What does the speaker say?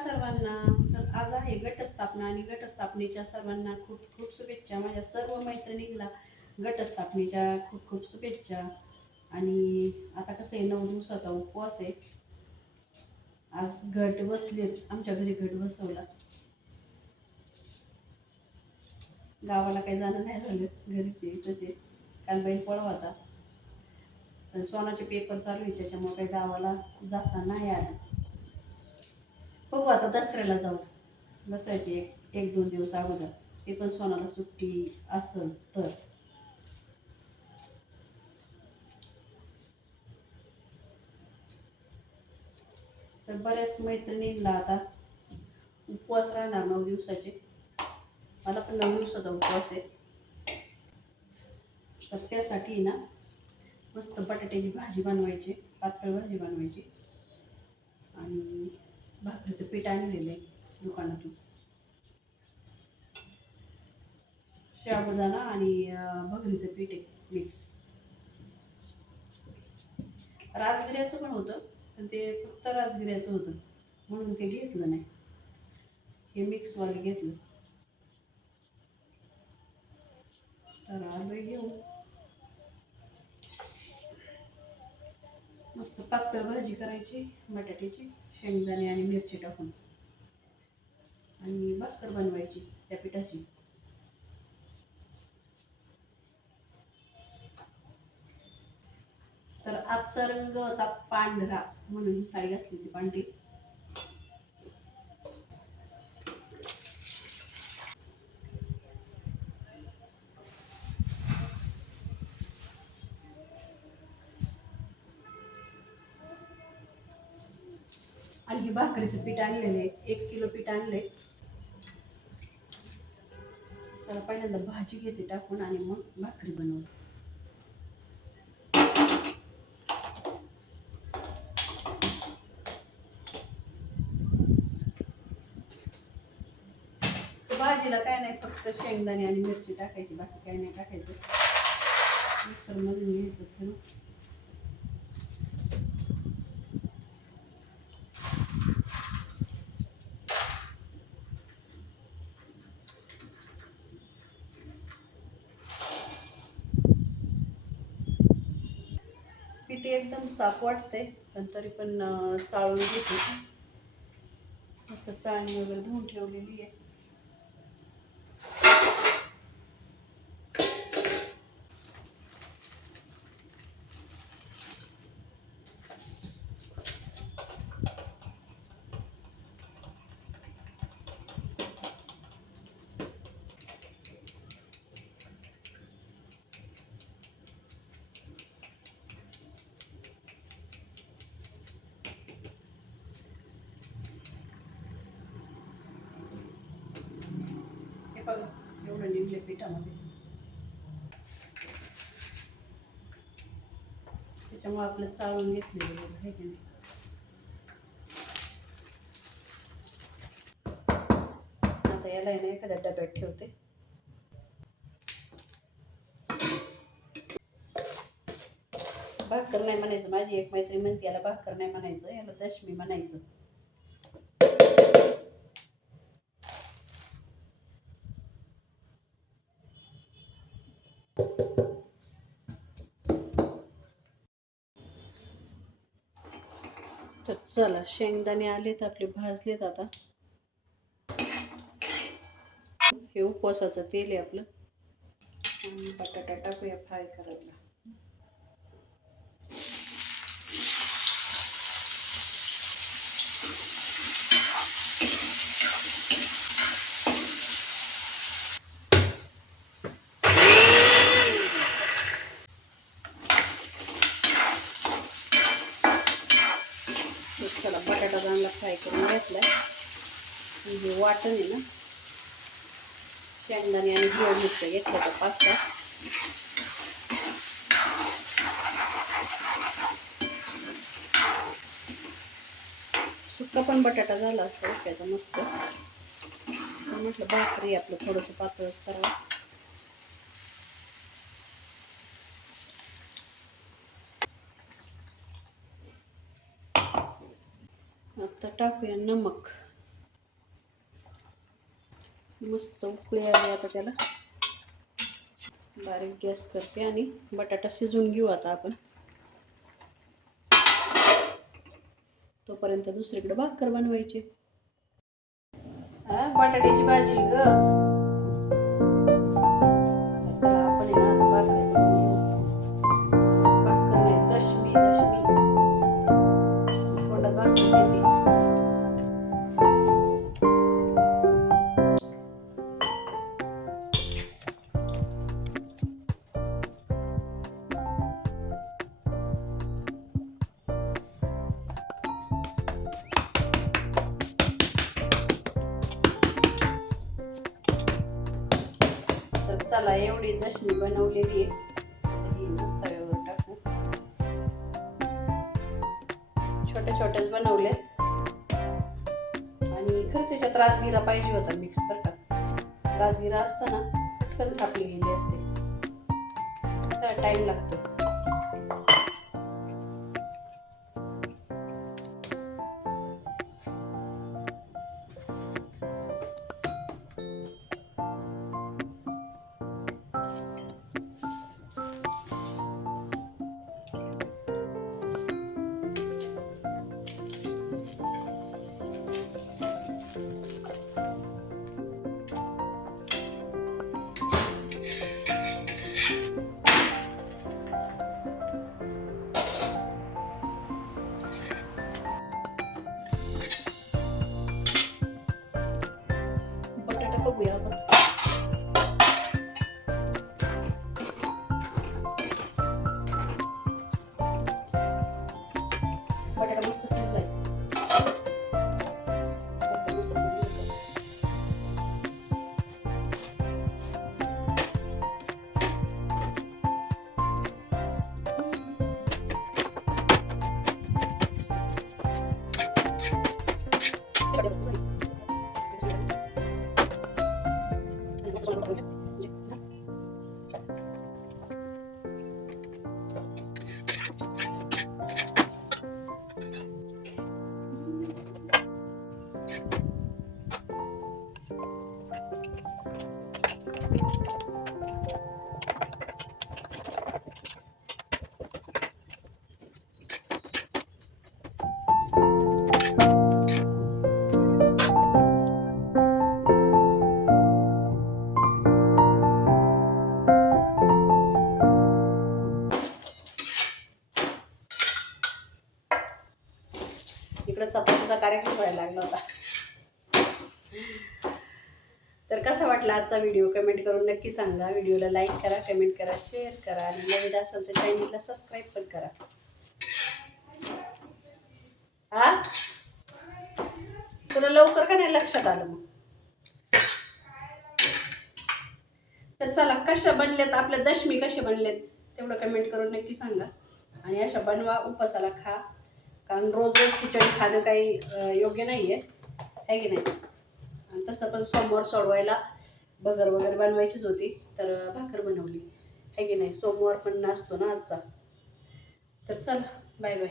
सर्वांना तर आज आहे गटस्थापना आणि गटस्थापनेच्या सर्वांना खूप खूप शुभेच्छा. माझ्या सर्व मैत्रिणींना गटस्थापनेच्या खूप खूप शुभेच्छा. आणि आता कसं आहे नऊ दिवसाचा उपवास आहे. आज घट बसलेच आमच्या घरी घट बसवला. गावाला काही जाणं नाही झालं घरीचे तसे काल बैल पळवा होता सोनाचे पेपर चालू आहे त्याच्यामुळे काही गावाला जाता नाही आलं. बघू आता दसऱ्याला जाऊ. दसऱ्याचे एक एक दोन दिवस अगोदर. ते पण सोनाला सुट्टी असेल तर. तर बऱ्याच मैत्रिणींना आता उपवास राहणार नऊ दिवसाचे. मला पण नऊ दिवसाचा उपवास आहे. तर त्यासाठी ना मस्त बटाट्याची भाजी बनवायची पातळ भाजी बनवायची. आणि भाकरीचं पीठ आणलेलं आहे दुकानातून. शाबुदाना आणि भगरीचं पीठ आहे मिक्स. राजगिऱ्याचं पण होतं पण ते फक्त राजगिऱ्याचं होतं म्हणून ते घेतलं नाही. हे मिक्सवाले घेतलं. तर आलोय घेऊ मस्त पातळ भाजी करायची बटाट्याची शेंगदाणे आणि मिरची टाकून. आणि भाकर बनवायची त्या पिठाची. तर आजचा रंग होता पांढरा म्हणून ही साडी घातली होती पांढरी. मी भाकरीचं पीठ आणलेलं आहे एक किलो पीठ आणलंय चला पहिल्यांदा भाजी घेते टाकून आणि मग भाकरी बनवू. भाजीला काय नाही फक्त शेंगदाणे आणि मिरची टाकायची बाकी काय नाही टाकायचं. मिक्सरमधून घ्यायचं फिरून पिठी एकदम साफ वाटते पण तरी पण चाळून घेते. मस्त चाळणी वगैरे धुवून ठेवलेली आहे हे बघा एवढं निघले पिठामध्ये. त्याच्यामुळे आपलं चाळून घेतलेलं आहे की नाही? आता याला आहे ना एखाद्या डब्यात ठेवते. भाकर नाही म्हणायचं माझी एक मैत्री म्हणते याला भाकर नाही म्हणायचं याला दशमी म्हणायचं. चला शेंगदाणे आलेत आपले भाजलेत आता. हे उपवासाचं तेल आहे आपलं. आणि बटाटा टाकूया फ्राय करायला तर चला बटाटा चांगला फ्राय करून घेतला हे वाटण आहे ना शेंगदाणे आणि गुळ मिक्स घेतल्या तर पाच सहा. सुक्का पण बटाटा झाला असता त्याचा मस्त. म्हटलं भाकरी आपलं थोडंसं पातळच करावं. आता टाकूया नमक. मस्त उकळी आली आता त्याला. बारीक गॅस करते आणि बटाटा शिजवून घेऊ आता आपण. तोपर्यंत दुसरीकडे भाकर बनवायची. हा बटाट्याची भाजी ग. चला एवढी दशमी बनवलेली आहे. तव्यावर टाकू. छोटे छोटेच बनवले. आणि खरंच याच्यात राजगिरा पाहिजे होता मिक्स बरं का. राजगिरा असताना पटकन थापली गेली असते. टाइम टाईम लागतो. इकडं चपातीचा कार्यक्रम व्हायला लागला होता. तर कसा वाटला आजचा व्हिडिओ कमेंट करून नक्की सांगा. व्हिडिओला लाईक करा कमेंट करा शेअर करा. आणि नवीन असेल तर चॅनलला सबस्क्राईब पण करा. हा? तुला लवकर का नाही लक्षात आलं मग? तर चला कशा बनलेत आपल्या दशमी कसे बनलेत तेवढं कमेंट करून नक्की सांगा. आणि अशा बनवा उपासाला खा. कारण रोज रोज खिचडी खाणं काही योग्य नाही आहे आहे की नाही? आणि तसं पण सोमवार सोडवायला बगर वगैरे बनवायचीच होती तर भाकर बनवली. आहे की नाही? सोमवार पण नसतो ना आजचा. तर चला बाय बाय.